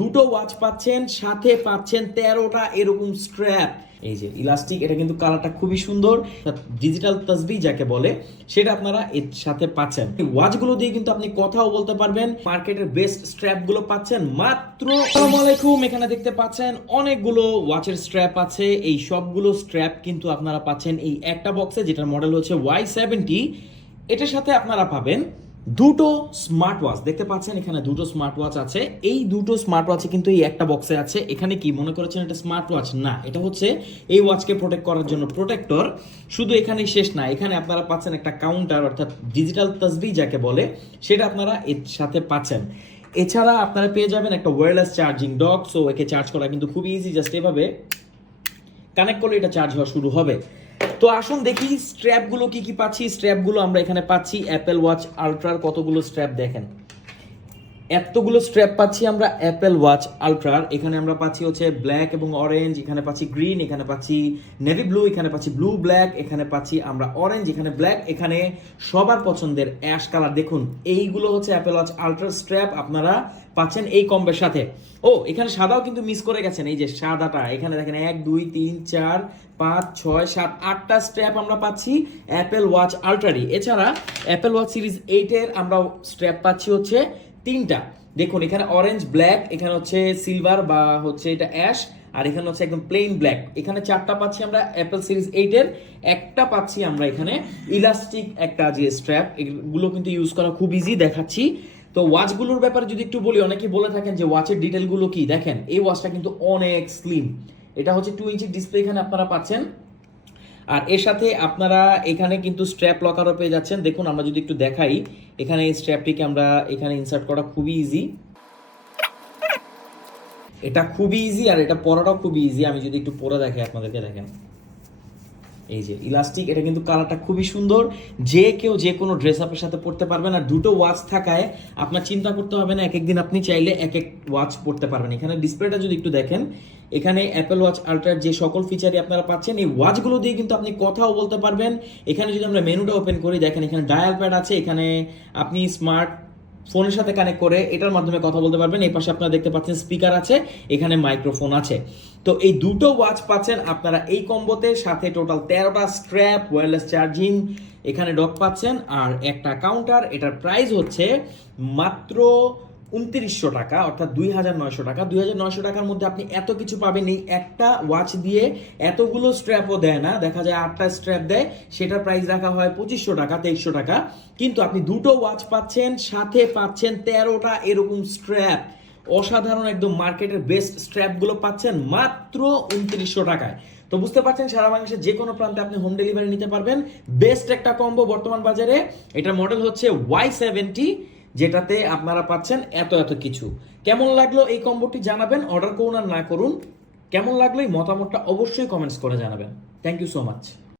দুটো ওয়াচ পাচ্ছেন, সাথে পাচ্ছেন 13টা এরকম স্ট্র্যাপ। এই যে ইলাস্টিক, এটা কিন্তু কালারটা খুবই সুন্দর, ডিজিটাল তাসবিহ যাকে বলে সেটা আপনারা এর সাথে পাচ্ছেন। এই ওয়াচগুলো দিয়ে কিন্তু আপনি কথাও বলতে পারবেন। মার্কেটের বেস্ট স্ট্র্যাপ গুলো পাচ্ছেন মাত্র। আসসালামু আলাইকুম, এখানে দেখতে পাচ্ছেন অনেকগুলো ওয়াচের স্ট্র্যাপ আছে। এই সবগুলো স্ট্র্যাপ কিন্তু আপনারা পাচ্ছেন এই একটা বক্সে, যেটার মডেল হচ্ছে Y70। এটার সাথে আপনারা পাবেন দুটো স্মার্ট ওয়াচ। দেখতে পাচ্ছেন এখানে দুটো স্মার্ট ওয়াচ আছে। এই দুটো স্মার্ট ওয়াচে কিন্তু এই একটা বক্সে আছে। এখানে কি মনে করেছেন এটা স্মার্ট ওয়াচ? না, এটা হচ্ছে এই ওয়াচকে প্রোটেক্ট করার জন্য প্রোটেক্টর। শুধু এখানেই শেষ না, এখানে আপনারা পাচ্ছেন একটা কাউন্টার, অর্থাৎ ডিজিটাল তাসবিহ যাকে বলে সেটা আপনারা এর সাথে পাচ্ছেন। এছাড়া আপনারা পেয়ে যাবেন একটা ওয়্যারলেস চার্জিং ডক। সো একে চার্জ করা কিন্তু খুব ইজি, জাস্ট এভাবে কানেক্ট করলে এটা চার্জ হওয়া শুরু হবে। তো আসুন দেখি স্ট্র্যাপগুলো কি কি পাচ্ছি। স্ট্র্যাপগুলো আমরা এখানে পাচ্ছি অ্যাপেল ওয়াচ আলট্রার কতগুলো স্ট্র্যাপ দেখেন, এতগুলো স্ট্র্যাপ পাচ্ছি আমরা অ্যাপেল ওয়াচ আলট্রার। এখানে আমরা পাচ্ছি হচ্ছে ব্ল্যাক এবং অরেঞ্জ, এখানে পাচ্ছি গ্রিন, এখানে পাচ্ছি নেভি ব্লু, এখানে পাচ্ছি ব্লু ব্ল্যাক, এখানে পাচ্ছি আমরা অরেঞ্জ, এখানে ব্ল্যাক, এখানে সবার পছন্দের অ্যাশ কালার। দেখুন এইগুলো হচ্ছে অ্যাপেল ওয়াচ আলট্রার স্ট্র্যাপ, আপনারা পাচ্ছেন এই কম্বের সাথে। ও এখানে সাদাও কিন্তু মিস করে গেছেন, এই যে সাদাটা এখানে দেখেন 1 2 3 4 5 6 7 8টা স্ট্র্যাপ আমরা পাচ্ছি অ্যাপেল ওয়াচ আলট্রারি। এছাড়া অ্যাপেল ওয়াচ সিরিজ 8 এর আমরা স্ট্র্যাপ পাচ্ছি হচ্ছে 3টা। দেখুন এখানে অরেঞ্জ ব্ল্যাক, এখানে হচ্ছে সিলভার বা হচ্ছে এটা অ্যাশ, আর এখানে হচ্ছে একদম প্লেন ব্ল্যাক। এখানে 4টা পাচ্ছি আমরা অ্যাপেল সিরিজ 8 এর, একটা পাচ্ছি আমরা এখানে ইলাস্টিক একটা যে স্ট্র্যাপ। এগুলো কিন্তু ইউজ করা খুব ইজি, দেখাচ্ছি। তো ওয়াচগুলোর ব্যাপারে যদি একটু বলি, অনেকেই বলে থাকেন যে ওয়াচের ডিটেলগুলো কি। দেখেন এই ওয়াচটা কিন্তু অনেক স্লিম, এটা হচ্ছে 2 ইঞ্চি ডিসপ্লে এখানে আপনারা পাচ্ছেন। আর এর সাথে আপনারা এখানে কিন্তু স্ট্র্যাপ লকারও পেয়ে যাচ্ছেন। দেখুন আমরা যদি একটু দেখাই, এখানে এই স্ট্র্যাপটিকে আমরা এখানে ইনসার্ট করা খুবই ইজি, এটা খুবই ইজি, আর এটা পরাটাও খুবই ইজি। আমি যদি একটু পরে দেখাই আপনাদেরকে, দেখেন এই যে ইলাস্টিক, এটা কিন্তু কালারটা খুবই সুন্দর, যে কেউ যে কোনো ড্রেস আপের সাথে পরতে পারবেন। আর দুটো ওয়াচ থাকায় আপনার চিন্তা করতে হবে না, এক এক দিন আপনি চাইলে এক এক ওয়াচ পরতে পারবেন। এখানে ডিসপ্লেটা যদি একটু দেখেন, এখানে অ্যাপেল ওয়াচ আলট্রার যে সকল ফিচারই আপনারা পাচ্ছেন, এই ওয়াচগুলো দিয়ে কিন্তু আপনি কথাও বলতে পারবেন। এখানে যদি আমরা মেনুটা ওপেন করি, দেখেন এখানে ডায়াল প্যাড আছে, এখানে আপনি স্মার্ট ফোনের সাথে কানেক্ট করে এটার মাধ্যমে কথা বলতে পারবেন। এই পাশে আপনারা দেখতে পাচ্ছেন স্পিকার আছে, এখানে মাইক্রোফোন আছে। তো এই দুটো ওয়াচ পাচ্ছেন আপনারা এই কম্বোতে, সাথে টোটাল 13টা স্ট্র্যাপ, ওয়্যারলেস চার্জিং, এখানে ডক পাচ্ছেন, আর একটা কাউন্টার। এটার প্রাইস হচ্ছে মাত্র 2900 টাকা, অর্থাৎ 2900 টাকা। 2900 টাকার মধ্যে আপনি এত কিছু পাবেন। এই একটা ওয়াচ দিয়ে এতগুলো স্ট্র্যাপও দেয় না, দেখা যায় 8টা স্ট্র্যাপ দেয়, সেটার প্রাইস রাখা হয় 2500 টাকা, 2300 টাকা। কিন্তু আপনি দুটো ওয়াচ পাচ্ছেন, সাথে পাচ্ছেন 13টা এরকম স্ট্র্যাপ। অসাধারণ, একদম মার্কেটের বেস্ট স্ট্র্যাপগুলো পাচ্ছেন মাত্র 2900 টাকায়। তো বুঝতে পারছেন সারা বাংলাদেশের যে কোনো প্রান্তে আপনি হোম ডেলিভারি নিতে পারবেন। বেস্ট একটা কম্বো বর্তমান বাজারে। এটার মডেল হচ্ছে Y70, যেটাতে আপনারা পাচ্ছেন এত এত কিছু। কেমন লাগলো এই কম্বোটি জানাবেন, অর্ডার করুন আর না করুন কেমন লাগলো এই মতামতটা অবশ্যই কমেন্টস করে জানাবেন। Thank you so much.